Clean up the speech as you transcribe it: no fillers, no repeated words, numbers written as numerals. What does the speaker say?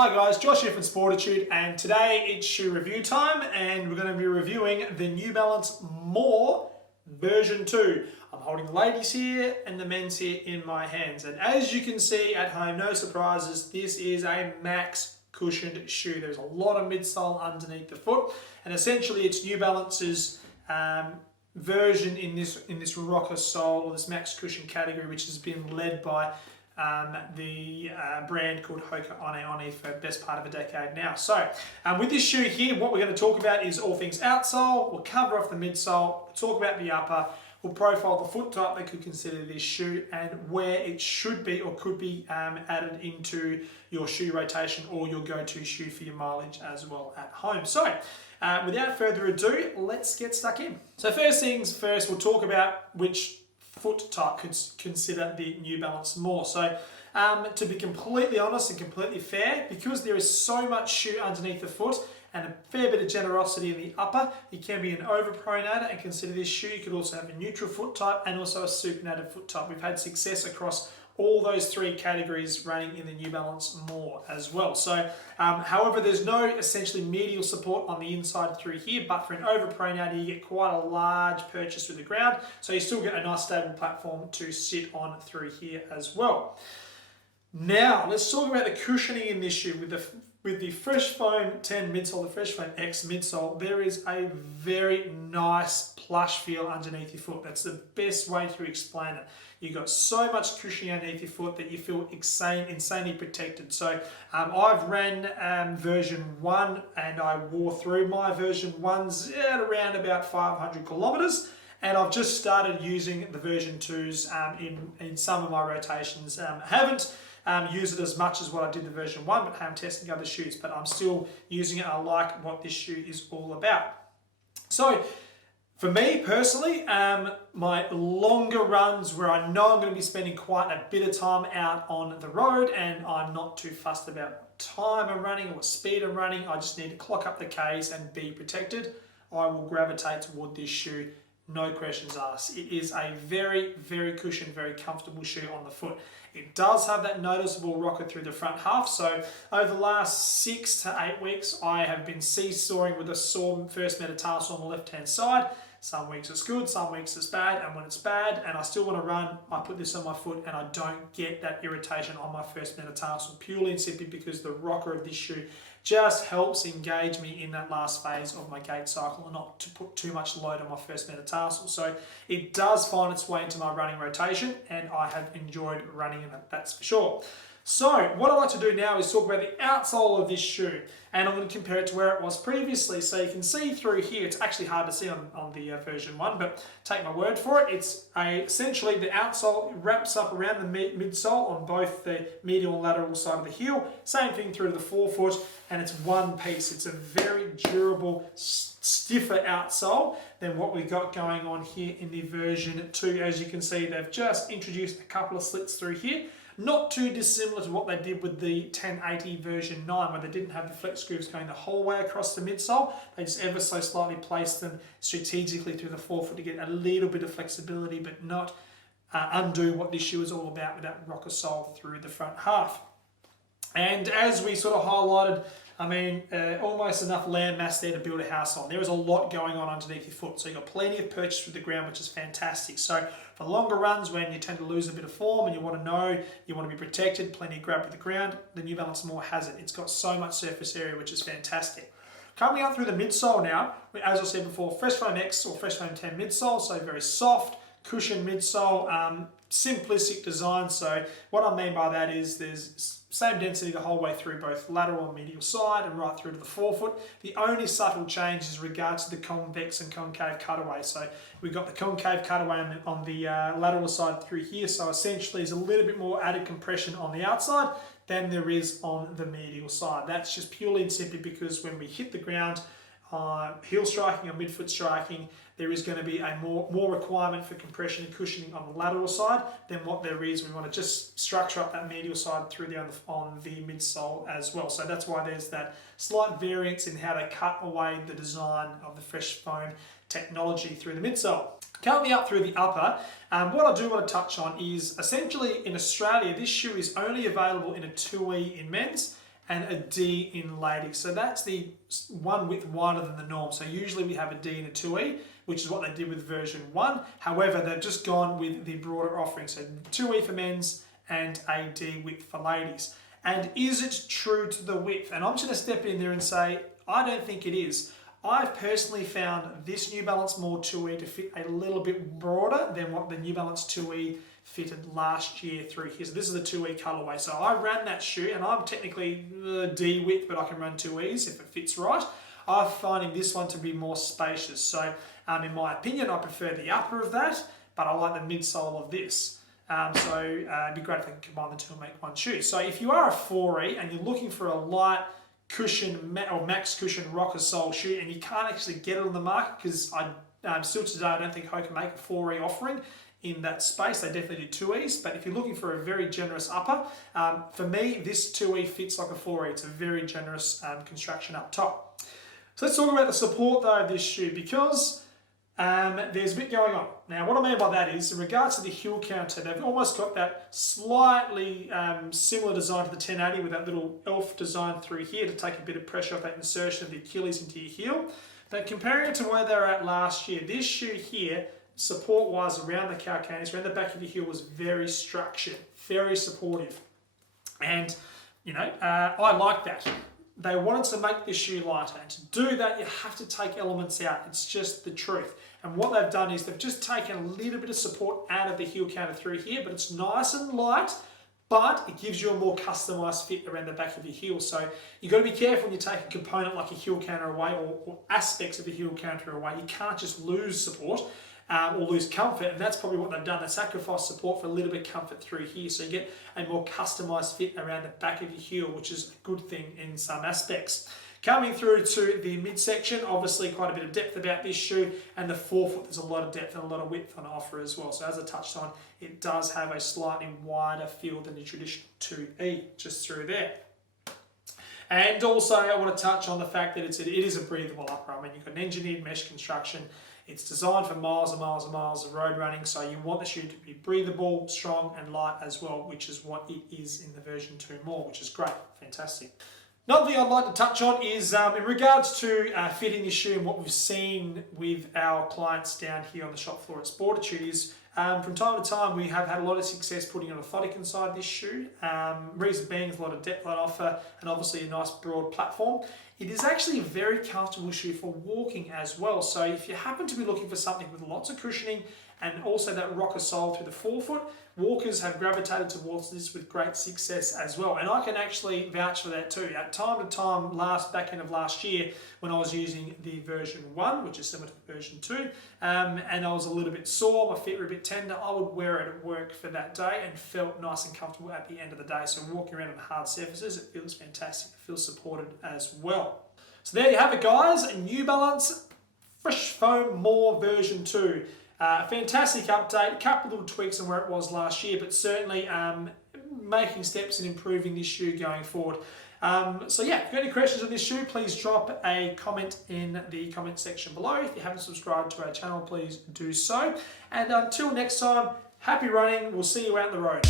Hi guys, Josh here from Sportitude, and today it's shoe review time, and we're going to be reviewing the New Balance More version 2. I'm holding the ladies here and the men's here in my hands, and as you can see at home, no surprises, this is a max cushioned shoe. There's a lot of midsole underneath the foot, and essentially it's New Balance's version in this rocker sole, or this max cushion category, which has been led by the brand called Hoka One for the best part of a decade now. So with this shoe here, what we're going to talk about is all things outsole. We'll cover off the midsole, we'll talk about the upper, we'll profile the foot type that could consider this shoe and where it should be or could be added into your shoe rotation or your go-to shoe for your mileage as well at home. So without further ado, let's get stuck in. So first things first, we'll talk about which foot type could consider the New Balance More. So to be completely honest and completely fair, because there is so much shoe underneath the foot and a fair bit of generosity in the upper, you can be an overpronator and consider this shoe. You could also have a neutral foot type and also a supinated foot type. We've had success across all those three categories running in the New Balance More as well. So, however, there's no essentially medial support on the inside through here, but for an overpronator, you get quite a large purchase through the ground, so you still get a nice stable platform to sit on through here as well. Now, let's talk about the cushioning in this shoe. With the Fresh Foam 10 midsole, the Fresh Foam X midsole, there is a very nice plush feel underneath your foot. That's the best way to explain it. You've got so much cushioning underneath your foot that you feel insanely protected. So I've ran version 1 and I wore through my version 1s at around about 500 kilometers. And I've just started using the version 2s in some of my rotations. Haven't used it as much as what I did the version 1, but I'm testing other shoes, but I'm still using it. I like what this shoe is all about. So for me personally, my longer runs where I know I'm going to be spending quite a bit of time out on the road and I'm not too fussed about what time I'm running or what speed I'm running, I just need to clock up the Ks and be protected, I will gravitate toward this shoe. No questions asked. It is a very, very cushioned, very comfortable shoe on the foot. It does have that noticeable rocker through the front half. So over the last 6 to 8 weeks, I have been seesawing with a sore first metatarsal on the left-hand side. Some weeks it's good, some weeks it's bad, and when it's bad and I still want to run, I put this on my foot and I don't get that irritation on my first metatarsal, purely and simply because the rocker of this shoe just helps engage me in that last phase of my gait cycle and not to put too much load on my first metatarsal. So it does find its way into my running rotation and I have enjoyed running in it, that's for sure. So what I like to do now is talk about the outsole of this shoe, and I'm going to compare it to where it was previously. So you can see through here, it's actually hard to see on the version 1, but take my word for it. It's essentially the outsole wraps up around the midsole on both the medial and lateral side of the heel. Same thing through to the forefoot, and it's one piece. It's a very durable, stiffer outsole than what we got going on here in the version 2. As you can see, they've just introduced a couple of slits through here. Not too dissimilar to what they did with the 1080 version 9, where they didn't have the flex grooves going the whole way across the midsole. They just ever so slightly placed them strategically through the forefoot to get a little bit of flexibility, but not undo what this shoe is all about with that rocker sole through the front half. And as we sort of highlighted, I mean, almost enough land mass there to build a house on. There is a lot going on underneath your foot. So you've got plenty of purchase through the ground, which is fantastic. So for longer runs when you tend to lose a bit of form and you want to know, you want to be protected, plenty of grab with the ground, the New Balance More has it. It's got so much surface area, which is fantastic. Coming up through the midsole now, as I said before, Fresh Foam X or Fresh Foam 10 midsole, so very soft, cushioned midsole, simplistic design. So what I mean by that is there's same density the whole way through both lateral and medial side and right through to the forefoot. The only subtle change is regards to the convex and concave cutaway. So we've got the concave cutaway on the lateral side through here. So essentially there's a little bit more added compression on the outside than there is on the medial side. That's just purely and simply because when we hit the ground, heel striking or midfoot striking, there is going to be a more requirement for compression and cushioning on the lateral side than what there is. We want to just structure up that medial side through there on the midsole as well. So that's why there's that slight variance in how they cut away the design of the Fresh Foam technology through the midsole. Coming up through the upper, what I do want to touch on is essentially in Australia, this shoe is only available in a 2E in men's and a D in ladies. So that's the one width wider than the norm. So usually we have a D and a 2E, which is what they did with version 1. However, they've just gone with the broader offering. So 2E for men's and a D width for ladies. And is it true to the width? And I'm just going to step in there and say, I don't think it is. I've personally found this New Balance More 2E to fit a little bit broader than what the New Balance 2E fitted last year through here. So this is the 2E colorway. So I ran that shoe, and I'm technically D width, but I can run 2Es if it fits right. I'm finding this one to be more spacious. So in my opinion, I prefer the upper of that, but I like the midsole of this. It'd be great if I can combine the two and make one shoe. So if you are a 4E and you're looking for a light cushion or max cushion rocker sole shoe, and you can't actually get it on the market because still today I don't think Hoka can make a 4E offering in that space. They definitely do 2Es, but if you're looking for a very generous upper, for me this 2E fits like a 4E. It's a very generous construction up top. So let's talk about the support though of this shoe, because there's a bit going on. Now what I mean by that is, in regards to the heel counter, they've almost got that slightly similar design to the 1080 with that little elf design through here to take a bit of pressure off that insertion of the Achilles into your heel. But comparing it to where they were at last year, this shoe here, support-wise around the calcaneus, around the back of your heel, was very structured, very supportive. And, I like that. They wanted to make this shoe lighter, and to do that, you have to take elements out. It's just the truth. And what they've done is they've just taken a little bit of support out of the heel counter through here, but it's nice and light, but it gives you a more customized fit around the back of your heel. So you've got to be careful when you take a component like a heel counter away, or aspects of a heel counter away. You can't just lose support or lose comfort, and that's probably what they've done. They sacrifice support for a little bit of comfort through here, so you get a more customized fit around the back of your heel, which is a good thing in some aspects. Coming through to the midsection, obviously quite a bit of depth about this shoe, and the forefoot, there's a lot of depth and a lot of width on offer as well. So as I touched on, it does have a slightly wider feel than the traditional 2E, just through there. And also I want to touch on the fact that it is a breathable upper. I mean, you've got an engineered mesh construction. It's designed for miles and miles and miles of road running, so you want the shoe to be breathable, strong and light as well, which is what it is in the version 2 More, which is great, fantastic. Another thing I'd like to touch on is in regards to fitting this shoe, and what we've seen with our clients down here on the shop floor at Sportitude is from time to time we have had a lot of success putting an orthotic inside this shoe. Reason being is a lot of depth on offer, and obviously a nice broad platform. It is actually a very comfortable shoe for walking as well. So if you happen to be looking for something with lots of cushioning and also that rocker sole through the forefoot, walkers have gravitated towards this with great success as well. And I can actually vouch for that too. At time to time, back end of last year, when I was using the version 1, which is similar to the version 2, and I was a little bit sore, my feet were a bit tender, I would wear it at work for that day and felt nice and comfortable at the end of the day. So walking around on hard surfaces, it feels fantastic. It feels supported as well. So there you have it, guys. New Balance Fresh Foam More version 2. Fantastic update, a couple of little tweaks on where it was last year, but certainly making steps in improving this shoe going forward. So yeah, if you've got any questions on this shoe, please drop a comment in the comment section below. If you haven't subscribed to our channel, please do so. And until next time, happy running. We'll see you out on the road.